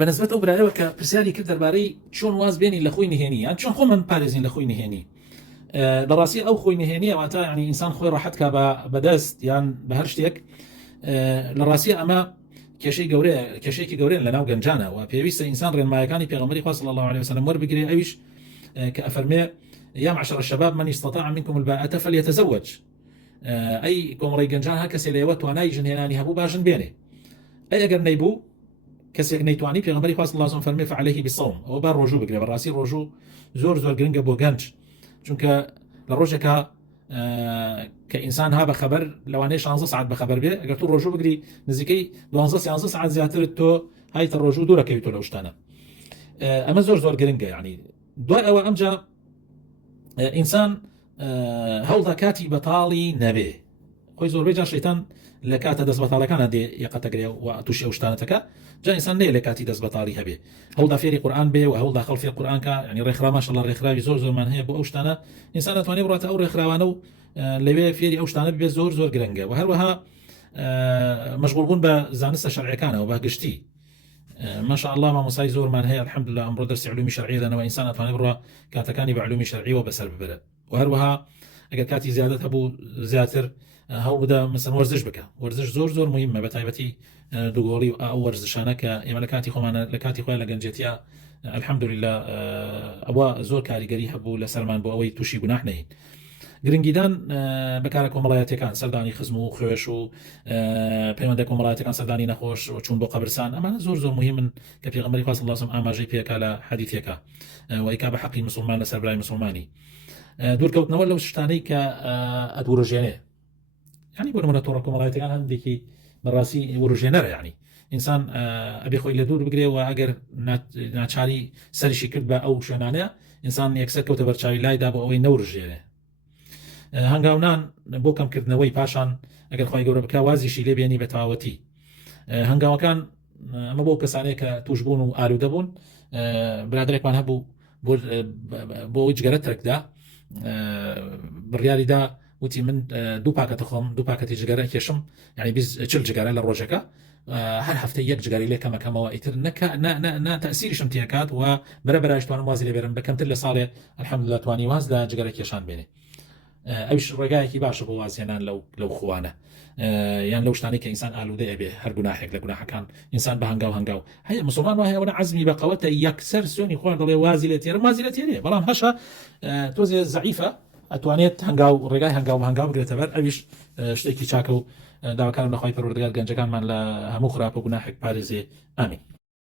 بەنسبەت ئەو برایەوە کە پرسیاری کرد دەربارەی چۆن واز بێنی لە خۆی نهێنی یان چۆن خۆمان پارێزین لە خۆی نهێنی. لە ڕاستی ئەو خۆی نهێنی ئەواتە ینی ئینسان خۆی ڕاحەت کا بەدەست یان بە هەر شتێک. لە ڕاستی ئەمە کێشەیەکی گەورەیە لە ناو گەنجانە و پێویستە ئینسان ڕێنمایەکانی پێغەمبەری خوا صلی الله عليه وسلم وەربگرێ ئەویش کە ئەفەرمێ یا معشر الشباب من استطاع منكم الباءة فليتزوج. ئەی کۆمەڵی گەنجان هەر کەسێ لەیەوە توانای ژنهێنانی هەبوو باشن بێنێ. ئەی ئەگەر نەیبوو کەسێک نەیتوانی پێغەمبەری خوا صلی الله عليه وسلم فەرمێ فعليه بالصوم ئەوە با ڕۆژوو بگرێ. بەڕاستی ڕۆژوو زۆر گرنگە بۆ گەنج چونکە لە ڕۆژێکە کە ئینسان ها بەخەبەر لەوانەیە 16 ساعت بەخەبەر بێ ئەگەر تو ڕۆژوو بگری نزیکەی 12 ساعت زیاتر تۆ هایتە ڕۆژوو دوورەکەویتۆ لەو شتانە. ئەمە زۆر گرنگە. یعنی دوای ئەوە ئەمجا ئینسان هەوڵدا کاتی بەتاڵی نەبێ. خۆی زۆربەی جا شەیتان لە کاتە دەست بەتاڵەکانە دێ یەقەتەگرێ و تووشی ئەو شتانەتەکە جا ئینسان نەیە لە کاتی دەست بەتاڵی هەبێ. هەوڵدا فێری قورئان بێ و هەوڵدا خەڵفی قورئانکە. یعنی ڕێکخرا ماشەڵڵا ڕێکخراوی زۆرمان هەیە بۆ ئەو شتانە. ئینسان دەتوانێت بڕاتە ئەو ڕێکخراوانە و لەوێ فێری ئەو شتانە بێ زۆر گرنگە. و هەروەها مەشغوڵبوون بە زانستە شەرعیەکانەوە بە گشتی. ماشاءالله مامۆسای زۆرمان هەیە الحەمدولله ئەمڕۆ دەرسی علومی شەرعی دەنەوە ئینسان ئەتوانێت بڕوا کاتەکانی بە علومی شەرعیەوە بەسەر ببرێت. و هەروەها ئەگەر کاتی زیادەت هەبوو زیاتر هەوڵ بدە مثلا وەرزش بکە. وەرزش زۆر مهمە بە تایبەتی دووگۆڕی ئەو وەرزشانە کە ئێمە لە کاتی خۆمانە لە کاتی خۆیان لە گەنجێتیا الحەمدولله ئەوە زۆر کاریگەری هەبوو لە سەرمان بۆ ئەوەی تووشی گوناح نەین. گرنگیدان بەکارە کۆمەڵایەتەکان سەردانی خزم و خوێش و پەیوەندە کۆمەڵایەتەکان سەردانی نەخۆش و چوون بۆ قەبرستان ئەمانە زۆر مهمن کە پێغەمبەری خوا صلی الله علیه و سلم ئاماژەی پێکا لە حەدیثێکە و ئیکا بە حەقی مسلمان لەسەر برای مسلمانی. دوورکەوتنەوە لەو شتانەی کە ئەدوورژێنێ. یعنی بۆ نمونە تۆڕە کۆمەڵایەتەکان هەندێکی بەڕاستی وروژێنەرە. یعنی ئینسان ئەبێ خۆی لە دوور بگرێ و ئەگەر ناچاری سەریشی کرد بە ئەو شوێنانەیە ئینسان یەکسەر کەوتە بەرچاوی لایدا بۆ ئەوەی نەورژێنێ. هەنگاونان بۆ کەمکردنەوەی پاشان ئەگەر خۆی گەورە بکە وازیشی لێ بێنی بە تەواوەتی. هەنگاوەکان ئەمە بۆ کەسانەیە کە توش بوون و ئالوودە بوون. برادێکمان هەبوو بۆ جگەرە ترکدا بڕیاریدا وتی من دوو پاکەتە خۆم دوو پاکەتی جگەرە کێشم یعنی 40 جگەرە لە ڕۆژەکە هەر هەفتەی یەک جگەری لێ کەمەکەمەوە ئیتر نە تەسیریشم تێکات و بەرەبەرایشتوانم وازی لێ بێرم بەکەمتر لە ساڵێ الحەمدولله توانی واز لە جگەرە کێشان بێنێ. ئەوش ڕێگایەکی باشە بۆ وازێنان لەو خوانە یان لەو شتانی کە ئینسان ئالوودەیە بێ هەر گوناحێک لە گوناحەکان ئینسان بە هەنگاو هەیە مسلمان وایە وەنە عەزمی بەقەوەتە یەکسەر سوێنی خوارد دەڵێ وازی لێ تێرێ بەڵام هەشە تۆزێ زەعیفە ئەتوانێت ڕێگای هەنگاو بگرێتە بەر. ئەویش شتێکی چاکە و داواکارم لەخوای پەروەردگار گەنجەکانمان لە هەموو خراپە گوناحێک پارێزێ. ئامین.